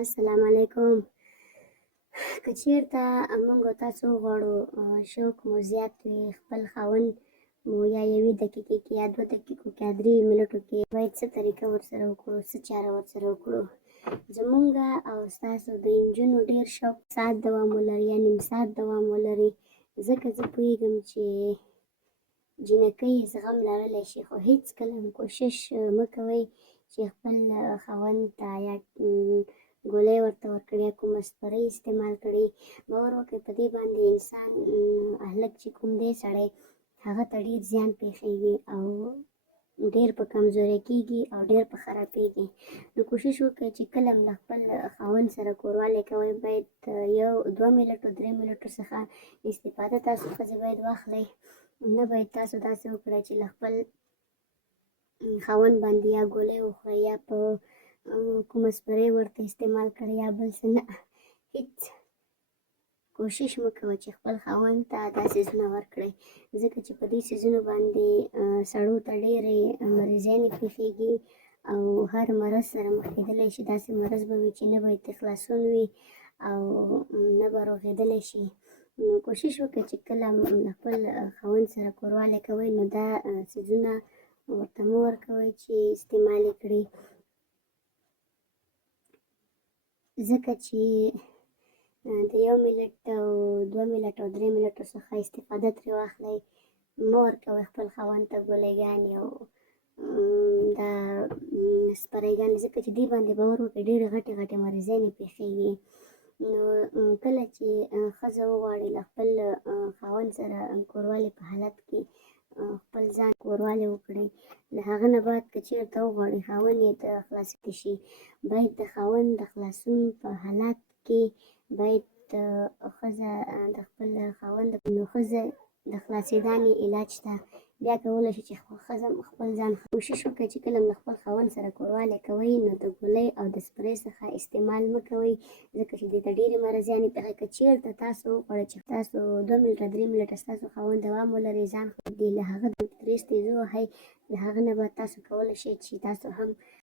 السلام علیکم. که چېرته موږ او تاسو وغواړو شوق مو زیات وي، خپل خاوند مو یا یوې دقیقې کې یا 2 دقیقو کې یا 3 منټو کې باید څه طریقه ورسره وکړو، څه چاره ورسره وکړو. زمونږ او ستاسو د نجونو ډېر شوق ساعت دوام ولري یا نیم ساعت دوام ولري، ځکه زه پوهېږم چې جینکۍ زغم لرلی شي، خو هېڅکله هم کوشش مه کوئ چې خپل خاوند ته یا ګولۍ ورته ورکړئ یا کومه سپرۍ استعمال کړئ. باور وکړئ په دې باندې انسان هلک چې کوم دی سړی هغه ته ډېر زیان پېښېږي او ډېر په کمزوري کېږي او ډېر په خرابېږي. نو کوشش وکړئ چې کله هم له خپل خاوند سره کوروالی کوئ باید 2 منټو 3 منټو څخه استفاده تاسو ښځې باید واخلئ. نه باید تاسو داسې وکړئ چې له خپل خاوند باندې یا ګولۍ وخورئ یا په کومه سپرۍ ورته استعمال کړئ یا بل څه نه. هېڅ کوشش مه کوئ چې خپل خاوند ته دا څیزونه ورکړئ، ځکه چې په دې څیزونو باندې سړو ته ډېرې مریضیانې پېښېږي او هر مرض سره مخ کېدلی شي. داسې مرض به وي چې نه به یې خلاصون وي او نه به روغېدلی شي. نو کوشش وکړئ چې کله له خپل خاوند سره کوروالی کوئ نو دا څیزونه ورته مه ورکوئ چې استعمال یې کړي، ځکه چې د 1 منټ او 2 منټو او 3 منټو څخه استفاده ترې واخلئ. مه ورکوئ خپل خاوند ته ګولۍ او دا سپرۍ ځکه چې دې باندې باور وکړئ ډېرې غټې غټې مریضیانې پېښېږي. نو کله چې ښځه وغواړي له خپل خاوند سره کوروالی په حالت کې خپل ځان کوروالی وکړي، له هغه نه بعد که چېرته وغواړي خاوند یې د خلاصېدی شي، باید د خاوند د خلاصون په حالت کې باید ښځه د خپل خاوند نو ښځه د خلاصېدانې علاج ته بیا کولی شي چې ښځه خپل ځان کوشش وکړئ چې کله له خپل خاوند سره کوروالی کوئ نو د ګولۍ او د سپرۍ څخه استعمال مه کوئ، ځکه چې دې ته ډېرې مرضیانې پېښېږي. که چېرته تاسو وغواړئ چې تاسو 2 منټه 3 منټه ستاسو خاوند دوام ولري، ځان له هغه 3 ستیزو وهئ، له هغه نه بعد تاسو کولی شئ چې تاسو هم